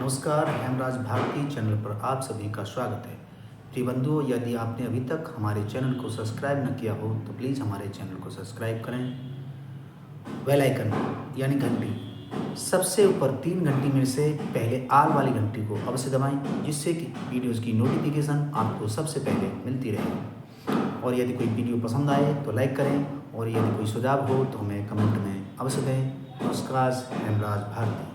नमस्कार, हेमराज भारती चैनल पर आप सभी का स्वागत है। प्रिय बंधुओं, यदि आपने अभी तक हमारे चैनल को सब्सक्राइब न किया हो तो प्लीज़ हमारे चैनल को सब्सक्राइब करें। बेल आइकन यानी घंटी, सबसे ऊपर 3 घंटी में से पहले आल वाली घंटी को अवश्य दबाएं, जिससे कि वीडियोज़ की नोटिफिकेशन आपको सबसे पहले मिलती रहे। और यदि कोई वीडियो पसंद आए तो लाइक करें, और यदि कोई सुझाव हो तो हमें कमेंट में अवश्य दें। नमस्कार, हेमराज भारती।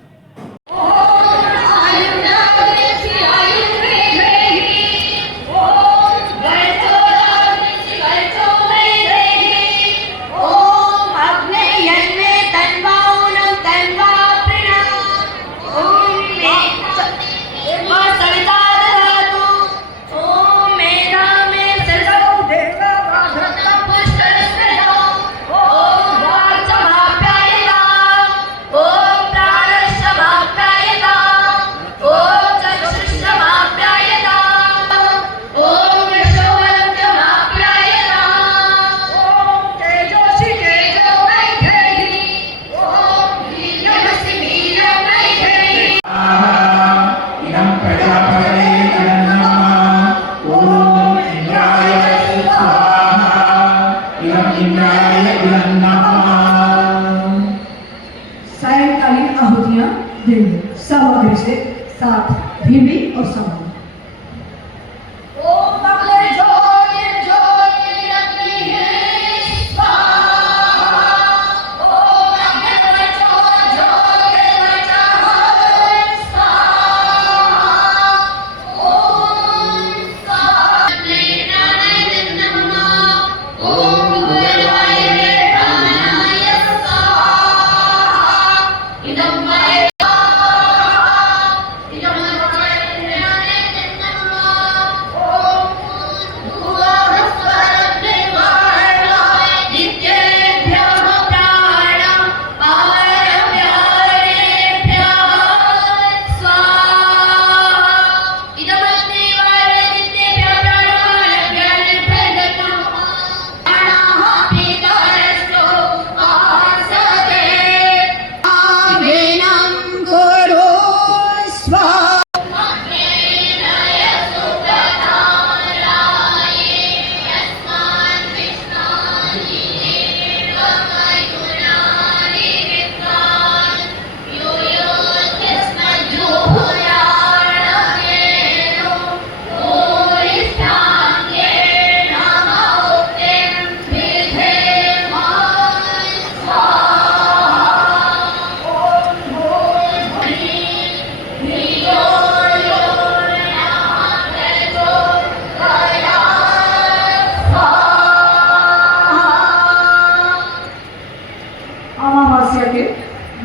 सायंकालीन आहुतियां देंगे सामग्री से साथ भीमी और सामग्री।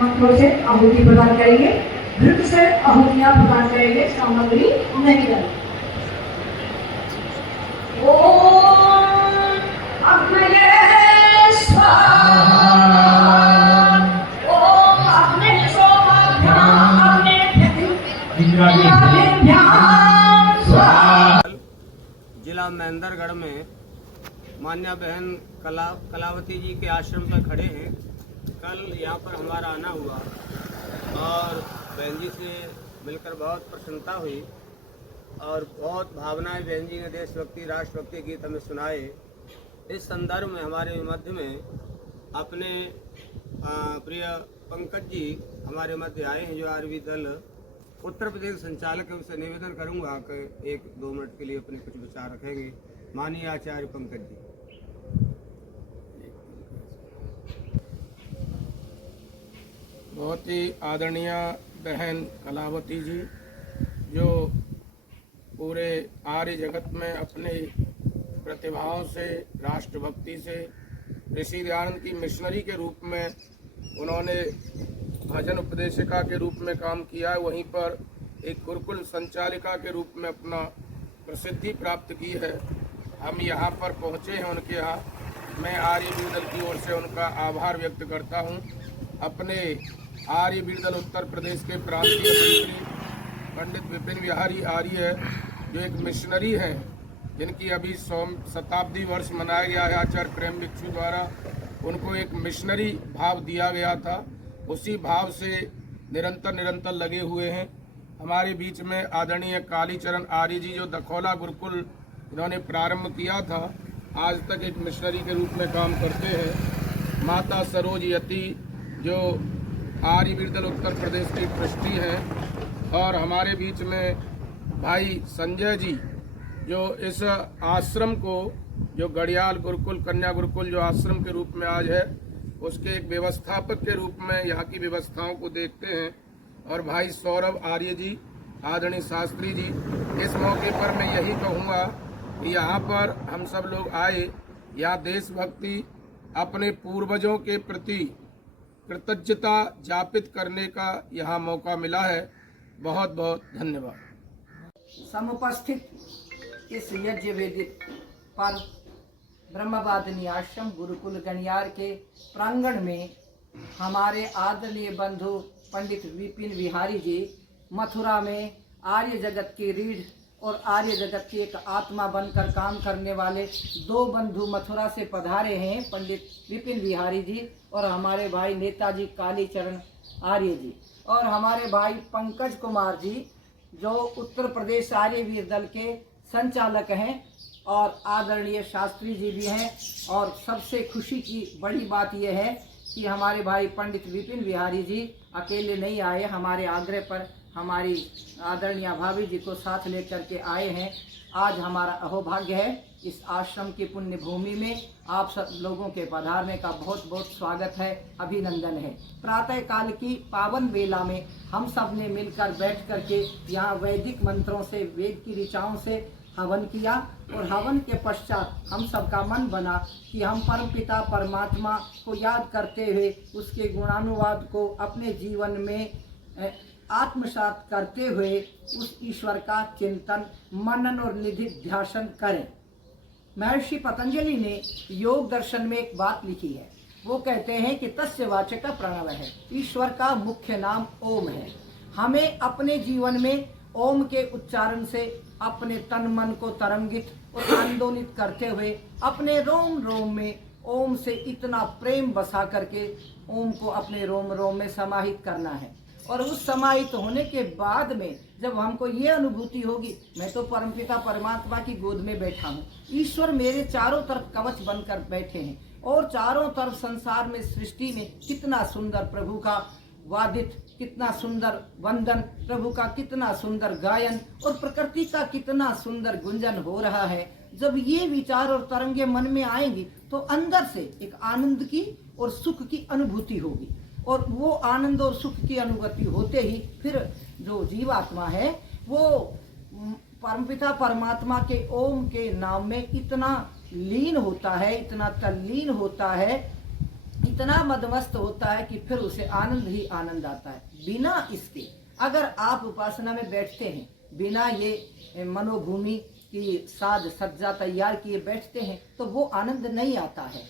मंत्रों से आहुति प्रदान करेंगे, घृत से आहुतियां प्रदान करेंगे, सामग्री नहीं डालेंगे। ओम अग्नये स्वाहा, ओम अग्नि सोमाभ्याम अग्निभ्याम स्वाहा। जिला महेंद्रगढ़ में मान्या बहन कलावती जी के आश्रम पर खड़े हैं। कल यहाँ पर हमारा आना हुआ और बहन जी से मिलकर बहुत प्रसन्नता हुई और बहुत भावनाएं बहन जी ने देशभक्ति राष्ट्रभक्ति गीत हमें सुनाए। इस संदर्भ में हमारे मध्य में अपने प्रिय पंकज जी हमारे मध्य आए हैं, जो आरवी दल उत्तर प्रदेश संचालक है। उनसे निवेदन करूँगा कि 1-2 मिनट के लिए अपने कुछ विचार रखेंगे। माननीय आचार्य पंकज जी। बहुत ही आदरणीय बहन कलावती जी, जो पूरे आर्य जगत में अपने प्रतिभाओं से, राष्ट्रभक्ति से, ऋषि दयानंद की मिशनरी के रूप में उन्होंने भजन उपदेशिका के रूप में काम किया है। वहीं पर एक गुरुकुल संचालिका के रूप में अपना प्रसिद्धि प्राप्त की है। हम यहाँ पर पहुँचे हैं उनके यहाँ। मैं आर्य दल की ओर से उनका आभार व्यक्त करता हूँ। अपने आर्य दल उत्तर प्रदेश के प्रांतीय मंत्री पंडित विपिन बिहारी आर्य, जो एक मिशनरी हैं, जिनकी अभी 100 शताब्दी वर्ष मनाया गया है आचार्य प्रेम भिक्षु द्वारा। उनको एक मिशनरी भाव दिया गया था, उसी भाव से निरंतर लगे हुए हैं। हमारे बीच में आदरणीय कालीचरण आर्य जी जो दखौला गुरुकुल इन्होंने प्रारंभ किया था, आज तक एक मिशनरी के रूप में काम करते हैं। माता सरोज यति जो आर्य बिरदल उत्तर प्रदेश की ट्रस्टी हैं, और हमारे बीच में भाई संजय जी जो इस आश्रम को, जो गढ़ियाल गुरुकुल कन्या गुरुकुल जो आश्रम के रूप में आज है, उसके एक व्यवस्थापक के रूप में यहाँ की व्यवस्थाओं को देखते हैं। और भाई सौरभ आर्य जी, आदरणीय शास्त्री जी, इस मौके पर मैं यही कहूँगा कि यहाँ पर हम सब लोग आए, यहाँ देशभक्ति, अपने पूर्वजों के प्रति कृतज्ञता ज्ञापित करने का यहाँ मौका मिला है। बहुत बहुत धन्यवाद। समुपस्थित इस यज्ञ वेदिक पर ब्रह्मवादिनी आश्रम गुरुकुल गणियार के प्रांगण में हमारे आदरणीय बंधु पंडित विपिन बिहारी जी, मथुरा में आर्य जगत की रीढ़ और आर्य जगत की एक आत्मा बनकर काम करने वाले दो बंधु मथुरा से पधारे हैं, पंडित विपिन बिहारी जी और हमारे भाई नेताजी कालीचरण आर्य जी, और हमारे भाई पंकज कुमार जी जो उत्तर प्रदेश आर्य वीर दल के संचालक हैं, और आदरणीय शास्त्री जी भी हैं। और सबसे खुशी की बड़ी बात यह है कि हमारे भाई पंडित विपिन बिहारी जी अकेले नहीं आए, हमारे आग्रह पर हमारी आदरणीय भाभी जी को साथ लेकर के आए हैं। आज हमारा अहोभाग्य है इस आश्रम की पुण्य भूमि में आप सब लोगों के पधारने का बहुत बहुत स्वागत है, अभिनंदन है। प्रातः काल की पावन बेला में हम सब ने मिलकर बैठ करके यहाँ वैदिक मंत्रों से, वेद की ऋचाओं से हवन किया, और हवन के पश्चात हम सबका मन बना कि हम परमपिता परमात्मा को याद करते हुए उसके गुणानुवाद को अपने जीवन में आत्मसात करते हुए उस ईश्वर का चिंतन, मनन और निधि ध्यान करें। महर्षि पतंजलि ने योग दर्शन में एक बात लिखी है, वो कहते हैं कि तस्य वाचक प्रणव है, ईश्वर का मुख्य नाम ओम है। हमें अपने जीवन में ओम के उच्चारण से अपने तन मन को तरंगित और आंदोलित करते हुए अपने रोम रोम में ओम से इतना प्रेम बसा करके ओम को अपने रोम रोम में समाहित करना है। और उस समाहित होने के बाद में जब हमको ये अनुभूति होगी, मैं तो परमपिता परमात्मा की गोद में बैठा हूँ, ईश्वर मेरे चारों तरफ कवच बनकर बैठे हैं, और चारों तरफ संसार में, सृष्टि में कितना सुंदर प्रभु का वादित, कितना सुंदर वंदन, प्रभु का कितना सुंदर गायन और प्रकृति का कितना सुंदर गुंजन हो रहा है। जब ये विचार और तरंगे मन में आएंगी तो अंदर से एक आनंद की और सुख की अनुभूति होगी, और वो आनंद और सुख की अनुभूति होते ही फिर जो जीवात्मा है वो परमपिता परमात्मा के ओम के नाम में इतना लीन होता है, इतना तल्लीन होता है, इतना मदमस्त होता है कि फिर उसे आनंद ही आनंद आता है। बिना इसके अगर आप उपासना में बैठते हैं, बिना ये मनोभूमि की साज सज्जा तैयार किए बैठते हैं तो वो आनंद नहीं आता है।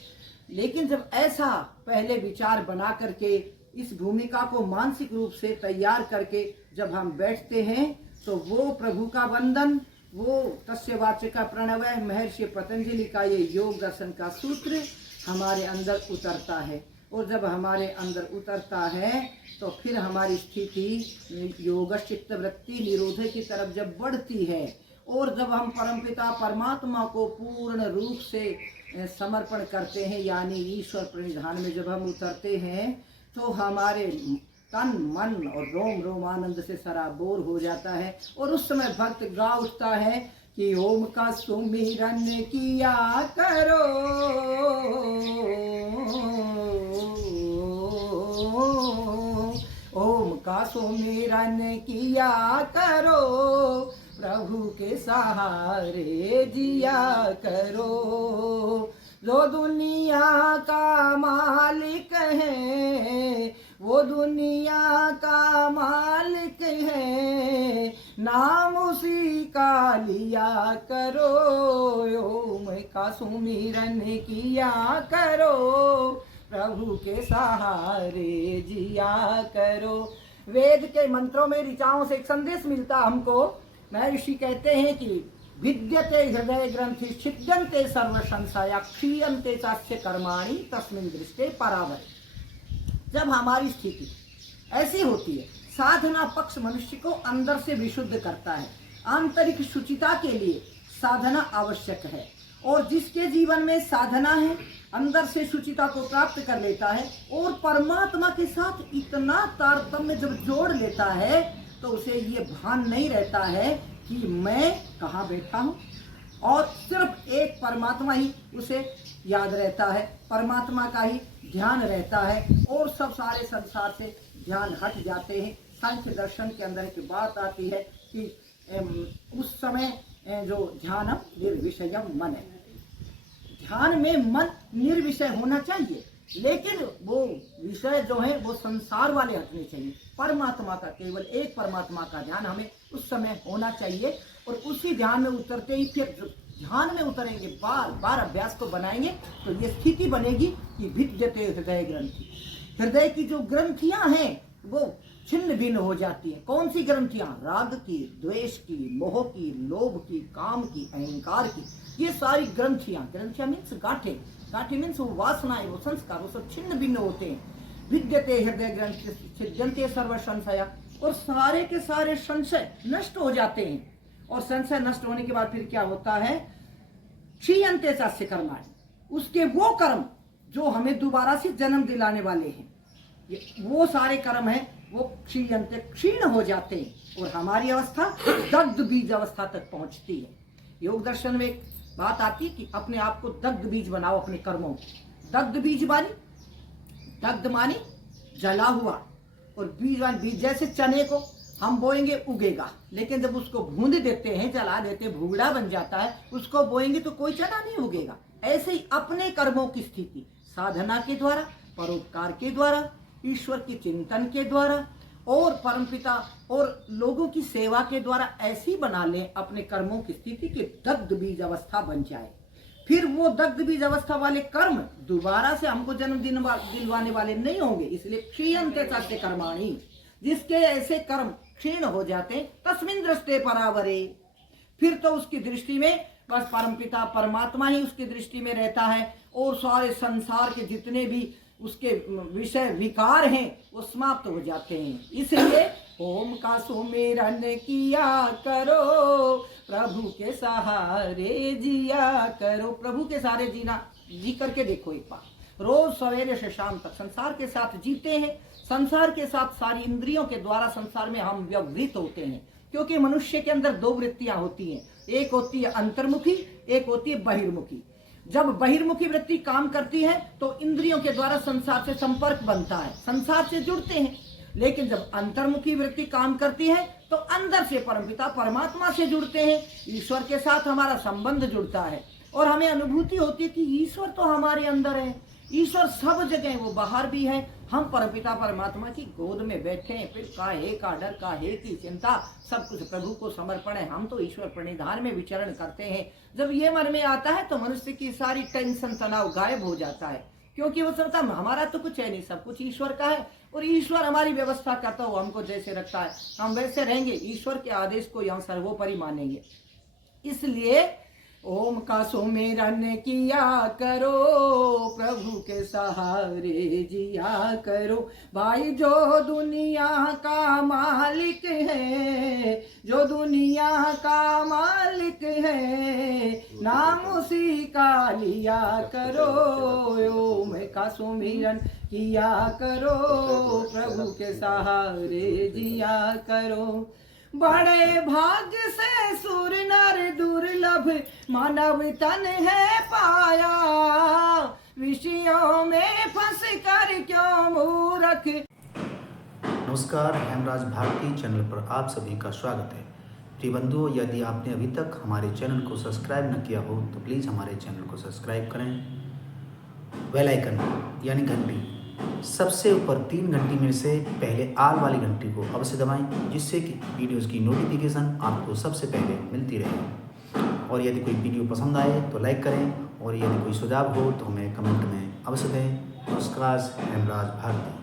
लेकिन जब ऐसा पहले विचार बना करके इस भूमिका को मानसिक रूप से तैयार करके जब हम बैठते हैं तो वो प्रभु का वंदन, वो तस्य वाचक प्रणव महर्षि पतंजलि का ये योग दर्शन का सूत्र हमारे अंदर उतरता है, और जब हमारे अंदर उतरता है तो फिर हमारी स्थिति योग चित्त वृत्ति निरोध की तरफ जब बढ़ती है, और जब हम परमपिता परमात्मा को पूर्ण रूप से समर्पण करते हैं, यानी ईश्वर प्रणिधान में जब हम उतरते हैं तो हमारे तन मन और रोम रोम आनंद से सराबोर हो जाता है। और उस समय भक्त गा उठता है कि ओम का सुमिरन किया करो, ओम का सुमिरन किया करो, प्रभु के सहारे जिया करो। जो दुनिया का मालिक है वो दुनिया का मालिक है, नाम उसी का लिया करो, ओम का सुमिरन किया करो, प्रभु के सहारे जिया करो। वेद के मंत्रों में ऋचाओं से एक संदेश मिलता हमको। महर्षि कहते हैं कि विद्यते हृदय ग्रंथि छिद्यन्ते सर्व संशया क्षीयन्ते चास्य कर्माणि तस्मिन् दृष्टे परावरे। जब हमारी स्थिति ऐसी होती है साधना पक्ष मनुष्य को अंदर से विशुद्ध करता है। आंतरिक शुचिता के लिए साधना आवश्यक है, और जिसके जीवन में साधना है अंदर से शुचिता को प्राप्त कर लेता है और परमात्मा के साथ इतना तारतम्य जब जोड़ लेता है तो उसे ये भान नहीं रहता है कि मैं कहाँ बैठा हूँ, और सिर्फ एक परमात्मा ही उसे याद रहता है, परमात्मा का ही ध्यान रहता है, और सब सारे संसार से ध्यान हट जाते हैं। सांख्य दर्शन के अंदर एक बात आती है कि उस समय जो ध्यानम निर्विषयम मन है, ध्यान में मन निर्विषय होना चाहिए, लेकिन वो विषय जो है वो संसार वाले हटने चाहिए। परमात्मा का, केवल एक परमात्मा का ध्यान हमें उस समय होना चाहिए, और उसी ध्यान में उतरते ही फिर ध्यान में उतरेंगे, बार बार अभ्यास को बनाएंगे तो ये स्थिति बनेगी कि भिद्यते हृदय ग्रंथि। हृदय की जो ग्रंथियां हैं वो छिन्न भिन्न हो जाती है। कौन सी ग्रंथियां? राग की, द्वेष की, मोह की, लोभ की, काम की, अहंकार की, ये सारी ग्रंथियां मीन्स गांठे, गांठे मीन्स वो वासनाएं, वो संस्कार, वो सब छिन्न भिन्न होते हैं। विद्यते हृदय ग्रंथि छिद्यन्ते सर्व संशया, और सारे के सारे संशय नष्ट हो जाते हैं। और संशय नष्ट होने के बाद फिर क्या होता है? क्षीयन्ते चास्य कर्माणि, उसके वो कर्म जो हमें दोबारा से जन्म दिलाने वाले हैं, वो सारे कर्म हैं वो क्षीयन्ते, क्षीण हो जाते हैं, और हमारी अवस्था दग्ध बीज अवस्था तक पहुंचती है। योग दर्शन में एक बात आती है कि अपने आप को दग्ध बीज बनाओ अपने कर्मों को। दग्ध बीज मानी, दग्ध मानी जला हुआ, और बीज जैसे चने को हम बोएंगे उगेगा, लेकिन जब उसको भूंद देते हैं, जला देते हैं, भूगड़ा बन जाता है, उसको बोएंगे तो कोई चना नहीं उगेगा। ऐसे ही अपने कर्मों की स्थिति साधना के द्वारा, परोपकार के द्वारा, ईश्वर के चिंतन के द्वारा और परमपिता और लोगों की सेवा के द्वारा ऐसी बना लें अपने कर्मों की स्थिति कि दग्ध बीज अवस्था बन जाए। फिर वो दग्ध बीज अवस्था वाले कर्म दोबारा से हमको जन्म दिलवाने वाले नहीं होंगे। इसलिए क्षीयन्ते चास्य कर्माणि, जिसके ऐसे कर्म क्षीण हो जाते तस्मिन् दृष्टे परावरे, फिर तो उसकी दृष्टि में बस परमपिता परमात्मा ही उसकी दृष्टि में रहता है, और सारे संसार के जितने भी उसके विषय विकार हैं वो समाप्त हो जाते हैं। इसलिए ओम का सुमिरन किया करो, प्रभु के सहारे जिया करो। प्रभु के सहारे जी करके देखो एक बार, रोज सवेरे से शाम तक संसार के साथ जीते हैं, संसार के साथ सारी इंद्रियों के द्वारा संसार में हम व्यवहित होते हैं। क्योंकि मनुष्य के अंदर दो वृत्तियां होती हैं, एक होती है अंतर्मुखी, एक होती है बहिर्मुखी। जब बहिर्मुखी वृत्ति काम करती है तो इंद्रियों के द्वारा संसार से संपर्क बनता है, संसार से जुड़ते हैं। लेकिन जब अंतर्मुखी वृत्ति काम करती है तो अंदर से परमपिता परमात्मा से जुड़ते हैं, ईश्वर के साथ हमारा संबंध जुड़ता है, और हमें अनुभूति होती है कि ईश्वर तो हमारे अंदर है, ईश्वर सब जगह, वो बाहर भी है। हम परमपिता परमात्मा की गोद में बैठे हैं, फिर काहे का डर, काहे की चिंता, सब कुछ प्रभु को समर्पण है, हम तो ईश्वर प्रणिधान में विचरण करते हैं। जब ये मन में आता है तो मनुष्य की सारी टेंशन तनाव गायब हो जाता है, क्योंकि वो समझता हमारा तो कुछ है नहीं, सब कुछ ईश्वर का है, और ईश्वर हमारी व्यवस्था करता हो, हमको जैसे रखता है हम वैसे रहेंगे, ईश्वर के आदेश को हम सर्वोपरि मानेंगे। इसलिए ओम का सुमिरन किया करो, प्रभु के सहारे जिया करो। भाई जो दुनिया का मालिक है, जो दुनिया का मालिक है, नाम उसी का लिया करो। ओम का सुमिरन किया करो, प्रभु के सहारे जिया करो। बड़े भाग्य से सुर नर दुर्लभ मानव तन है पाया, विषयों में फंस कर क्यों मूर्ख। नमस्कार, हेमराज भारती चैनल पर आप सभी का स्वागत है। प्रिय बंधुओं, यदि आपने अभी तक हमारे चैनल को सब्सक्राइब न किया हो तो प्लीज़ हमारे चैनल को सब्सक्राइब करें। बेल आइकन यानी घंटी, सबसे ऊपर 3 घंटी में से पहले आल वाली घंटी को अवश्य दबाएं, जिससे कि वीडियोज़ की नोटिफिकेशन आपको सबसे पहले मिलती रहे। और यदि कोई वीडियो पसंद आए तो लाइक करें, और यदि कोई सुझाव हो तो हमें कमेंट में अवश्य दें। नमस्कार, हेमराज भारती।